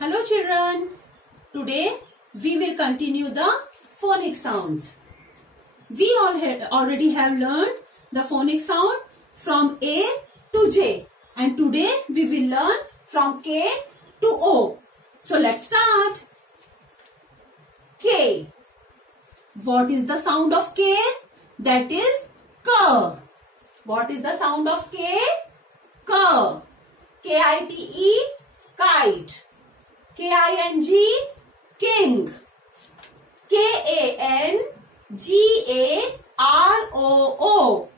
Hello children, today we will continue the phonic sounds. We already have learned the phonic sound from A to J and today we will learn from K to O. So let's start. K. What is the sound of K? That is K. What is the sound of K? K. K-I-T-E, kite. K-I-N-G, king. K-A-N-G-A-R-O-O,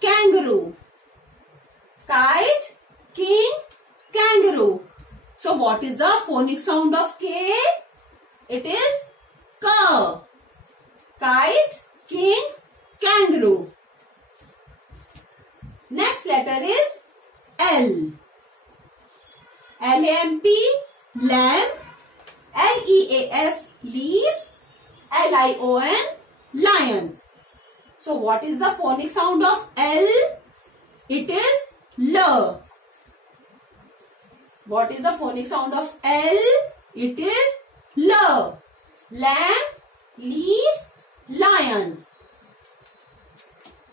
kangaroo. Kite, king, kangaroo. So what is the phonic sound of K? It is K. Kite, king, kangaroo. Next letter is L. L-A-M-P, lamp. L-E-A-F, leaf. L-I-O-N, lion. So what is the phonic sound of L? It is L. What is the phonic sound of L? It is L. Lamp, leaf, lion.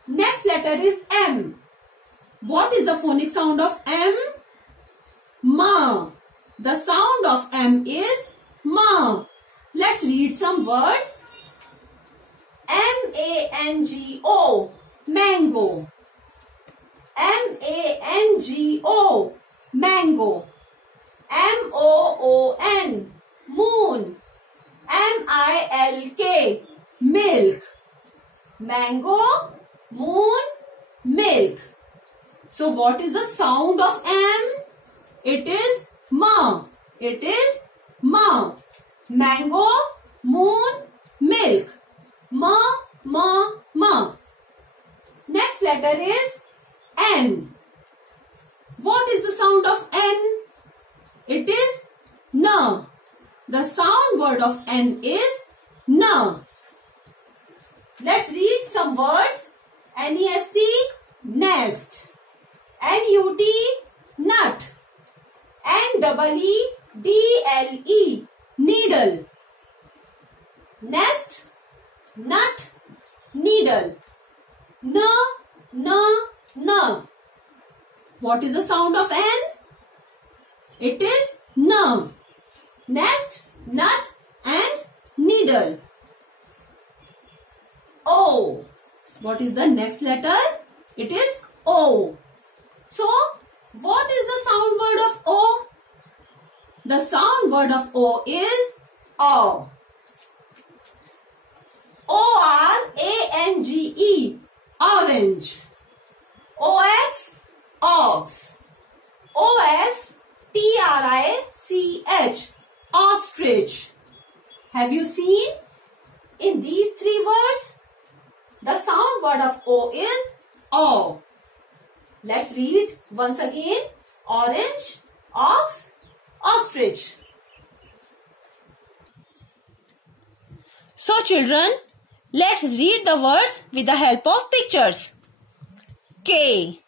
Next letter is M. What is the phonic sound of M? Ma. The sound of M is Ma. Let's read some words. M-A-N-G-O, mango. M-A-N-G-O, mango. M-O-O-N, moon. M-I-L-K, milk. Mango, moon, milk. So what is the sound of M? It is Ma. It is Ma. Mango, moon, milk. Ma, ma, ma. Next letter is N. What is the sound of N? It is Na. The sound word of N is Na. Let's read some words. N-E-S-T, nest. N-U-T, nut. N-E-E-D-L-E, needle. Nest, nut, needle. N. What is the sound of N? It is N. Nest, nut and needle. O. What is the next letter? It is O. So, what is the sound word of O? The sound word of O is O. O-R-A-N-G-E, orange. O-X, ox. O-S-T-R-I-C-H, ostrich. Have you seen? In these three words, the sound word of O is O. Let's read once again. Orange, ox, ostrich. So children, let's read the words with the help of pictures. K.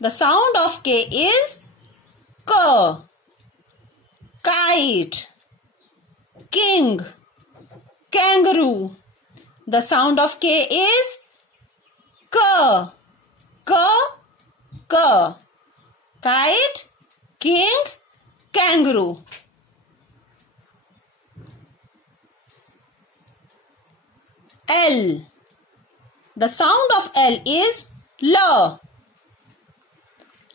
The sound of K is K. Kite. King. Kangaroo. The sound of K is K. K. K. Kite. King. Kangaroo. L. The sound of L is L.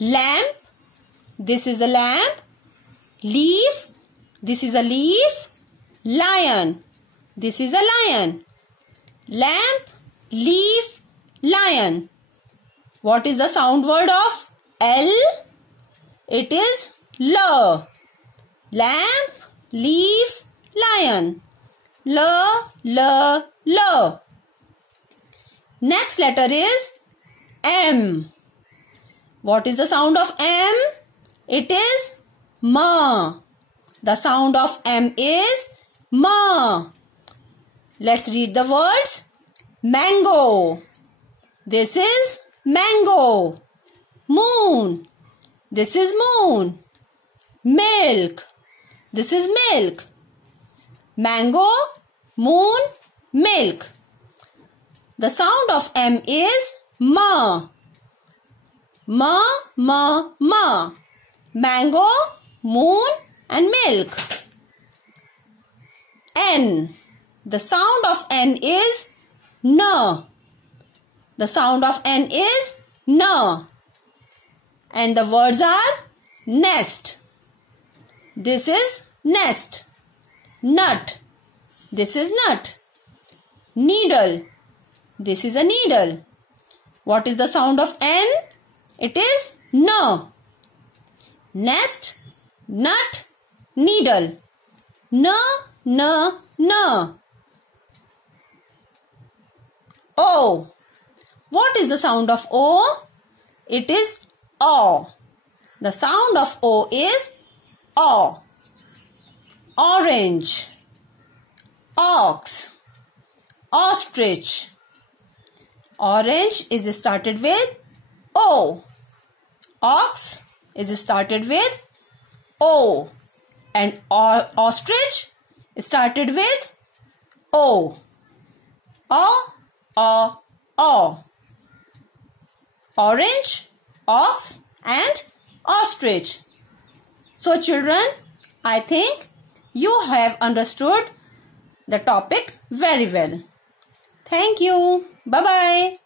Lamp. This is a lamp. Leaf. This is a leaf. Lion. This is a lion. Lamp, leaf, lion. What is the sound word of L? It is L. Lamp, leaf, lion. L. Next letter is M. What is the sound of M? It is Ma. The sound of M is Ma. Let's read the words. Mango. This is mango. Moon. This is moon. Milk. This is milk. Mango, moon, milk. The sound of M is ma. Ma, ma, ma. Mango, moon and milk. N. The sound of N is na. The sound of N is na. And the words are nest. This is nest. Nut. This is nut. Needle. This is a needle. What is the sound of N? It is na. Nest, nut, needle. Na, na, na. O. What is the sound of O? It is O. The sound of O is O. Orange, ox, ostrich. Orange is started with O. Ox is started with O. And ostrich started with O. O. Orange, ox and ostrich. So children, I think you have understood the topic very well. Thank you. Bye-bye.